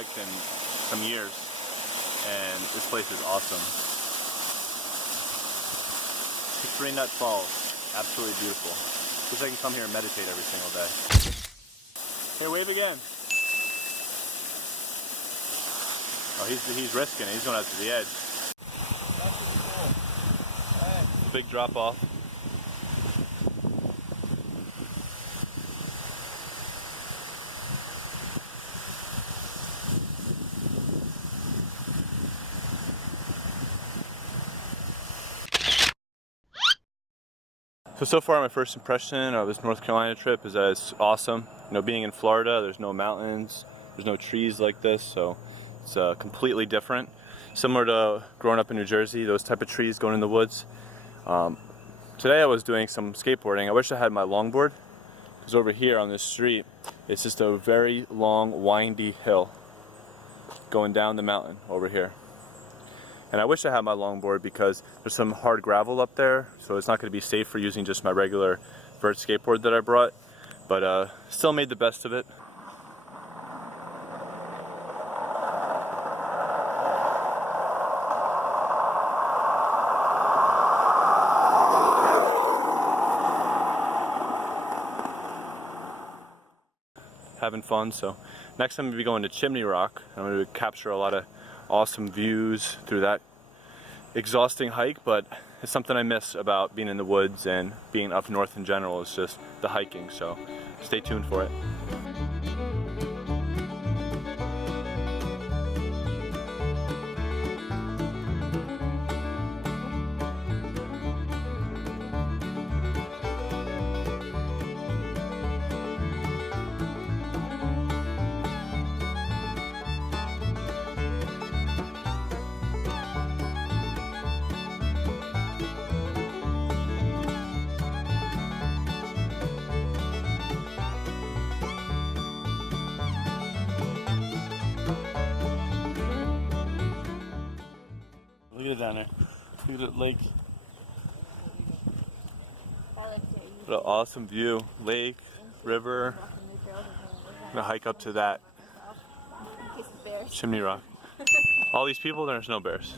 hiked in some years, and this place is awesome. Hickory Nut Falls, absolutely beautiful. Wish I can come here and meditate every single day. Here, wave again. Oh, he's risking it. He's going out to the edge. Big drop off. So far my first impression of this North Carolina trip is that it's awesome. You know, being in Florida, there's no mountains, there's no trees like this, so it's completely different. Similar to growing up in New Jersey, those type of trees going in the woods. Today I was doing some skateboarding. I wish I had my longboard, because over here on this street, it's just a very long, windy hill going down the mountain over here. And I wish I had my longboard because there's some hard gravel up there, so it's not going to be safe for using just my regular vert skateboard that I brought. But still made the best of it. Having fun. So next time I'm going to be going to Chimney Rock. I'm going to capture a lot of awesome views through that exhausting hike, but it's something I miss about being in the woods and being up north in general. It's just the hiking, so stay tuned for it. Look at it down there. Look at the lake. What an awesome view. Lake, river. I'm gonna hike up to that. Chimney Rock. All these people, there's no bears.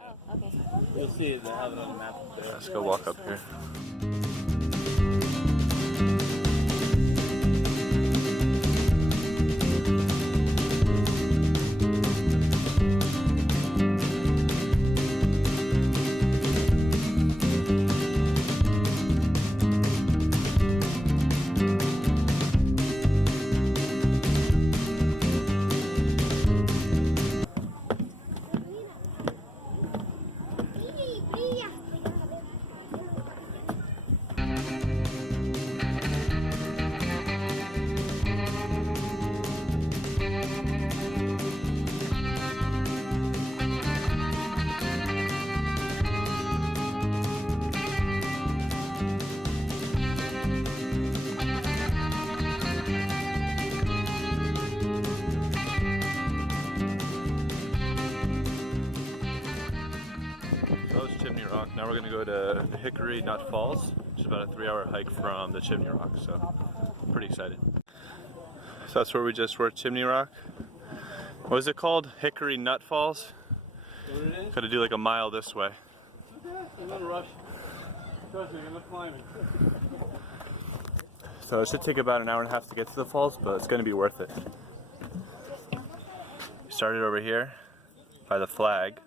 Oh, okay. You'll see it, they'll have it on the map there. Let's go walk up here. Chimney Rock. Now we're going to go to the Hickory Nut Falls, which is about a 3-hour hike from the Chimney Rock, so I'm pretty excited. So that's where we just were at Chimney Rock. What is it called? Hickory Nut Falls? What it is? Got to do like a mile this way. Okay, I'm not rush. Trust me, I'm not climbing. So it should take about an hour and a half to get to the falls, but it's going to be worth it. We started over here by the flag,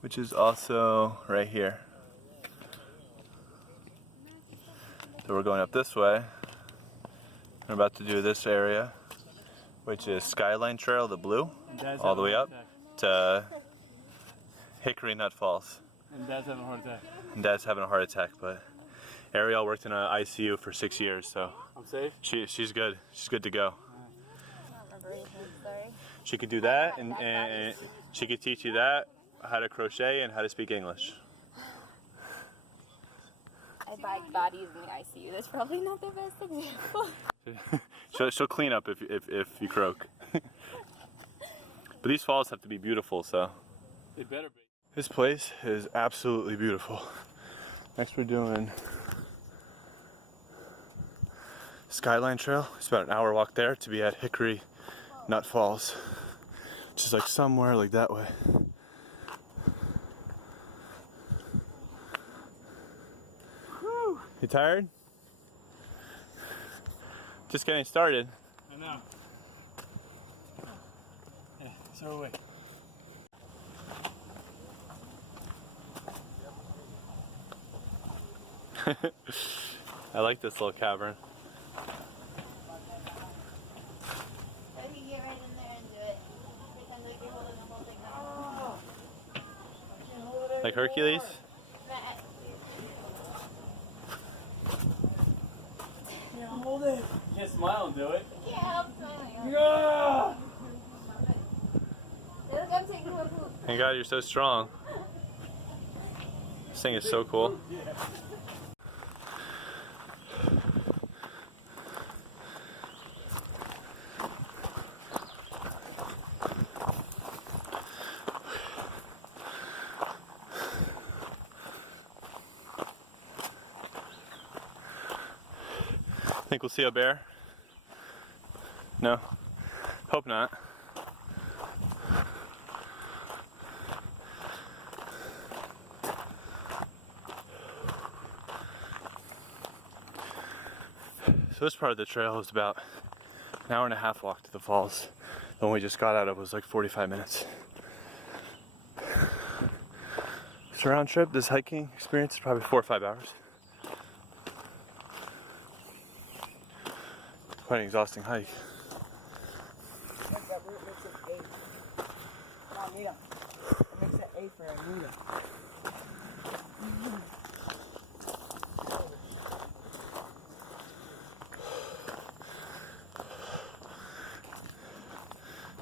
which is also right here. So we're going up this way. We're about to do this area, which is Skyline Trail, the blue, all the way up to Hickory Nut Falls. And Dad's having a heart attack. And Dad's having a heart attack, but Ariel worked in an ICU for 6 years, so I'm safe? she's good. She's good to go. I don't remember anything, sorry. She could do that, and she could teach you that, how to crochet, and how to speak English. I buy bodies in the ICU. That's probably not the best example. she'll clean up if you croak. But these falls have to be beautiful, so. They better be. This place is absolutely beautiful. Next we're doing Skyline Trail. It's about an hour walk there to be at Hickory Nut Falls, which is like somewhere like that way. Whew. You tired? Just getting started. I know. Yeah, so away. I like this little cavern. So you get right in there and do it. Pretend like you're holding the whole thing up. Like Hercules? Hold it. You can't smile and do it. Yeah, I'm smiling. Yeah. Look, I'm taking one food. Thank God you're so strong. This thing is so cool. Think we'll see a bear? No? Hope not. So this part of the trail is about an hour and a half walk to the falls. The one we just got out of was like 45 minutes. This round trip, this hiking experience is probably 4 or 5 hours. Quite an exhausting hike. That root makes it A. Come on, Nita. It makes it A for Anita.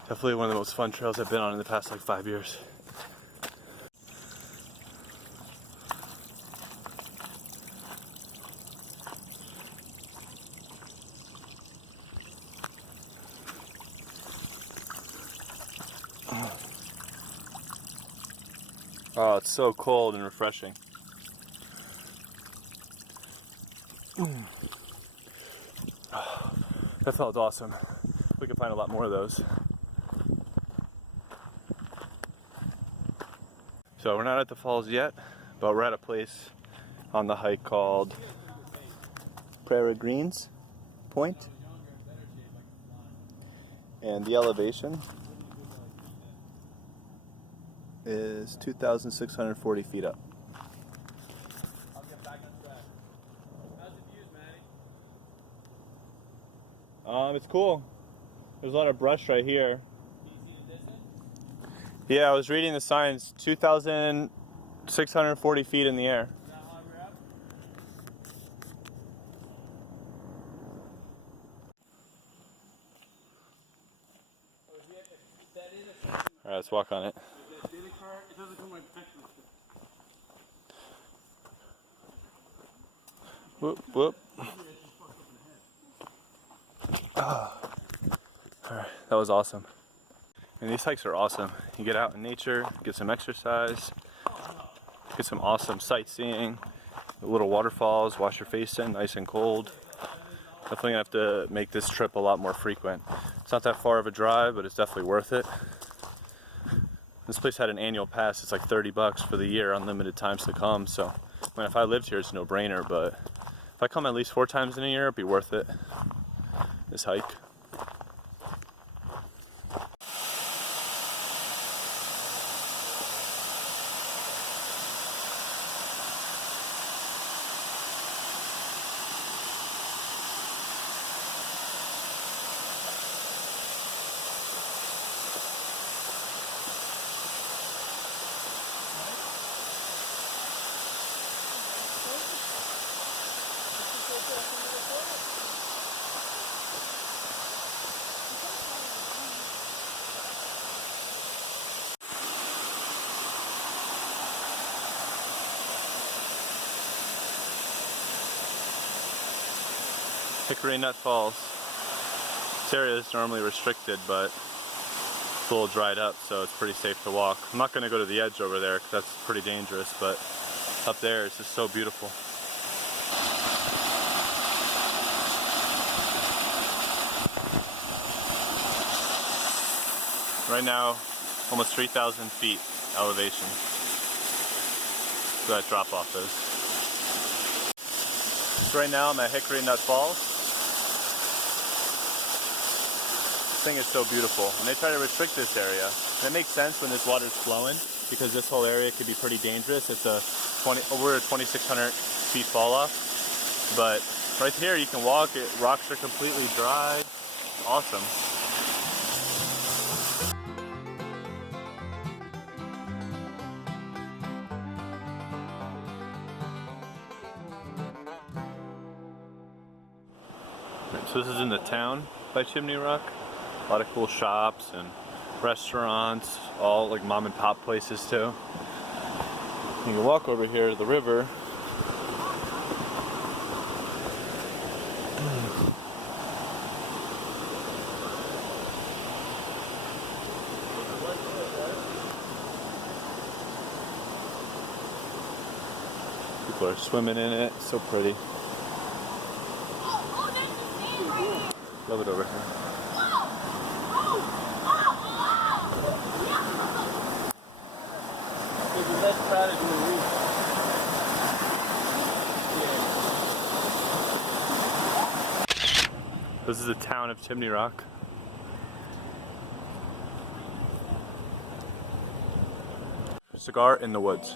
Definitely one of the most fun trails I've been on in the past like 5 years. Oh, it's so cold and refreshing. That felt awesome. We can find a lot more of those. So we're not at the falls yet, but we're at a place on the hike called Peregrine's Point. And the elevation is 2,640 feet up. I'll get back on track. How's the views, Matty? It's cool. There's a lot of brush right here. Can you see the distance? Yeah, I was reading the signs, 2,640 feet in the air. Is that how we're up? Oh, is that in a section? Alright, let's walk on it. Is that daily car? It doesn't come like pictures. Whoop, whoop. Alright, that was awesome. And these hikes are awesome. You get out in nature, get some exercise, get some awesome sightseeing, the little waterfalls, wash your face in, nice and cold. Definitely gonna have to make this trip a lot more frequent. It's not that far of a drive, but it's definitely worth it. This place had an annual pass. It's like $30 for the year, unlimited times to come. So, I mean, if I lived here, it's a no-brainer. But if I come at least 4 times in a year, it'd be worth it. This hike. Hickory Nut Falls. This area is normally restricted, but it's a little dried up, so it's pretty safe to walk. I'm not going to go to the edge over there because that's pretty dangerous, but up there is just so beautiful. Right now, almost 3,000 feet elevation. So that drop off is. So right now I'm at Hickory Nut Falls. This thing is so beautiful. And they try to restrict this area. And it makes sense when this water's flowing because this whole area could be pretty dangerous. It's a over a 2,600 feet fall off. But right here you can walk it. Rocks are completely dry. Awesome. So this is in the town by Chimney Rock. A lot of cool shops and restaurants, all like mom and pop places too. You can walk over here to the river. People are swimming in it, so pretty. Love it over here. It's less crowded than the reef. This is the town of Chimney Rock. Cigar in the woods.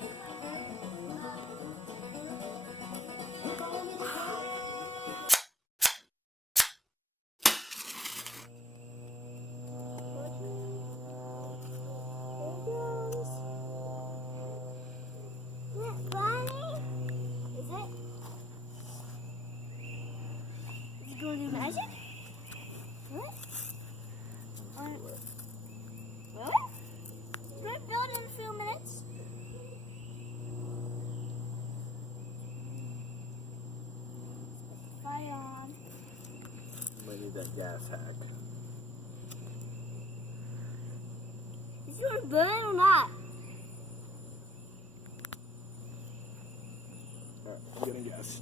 Going to do magic? What? What? We're building in a few minutes. Fire on. Might need that gas hack. Is yours burning or not? Alright, I'm getting gas.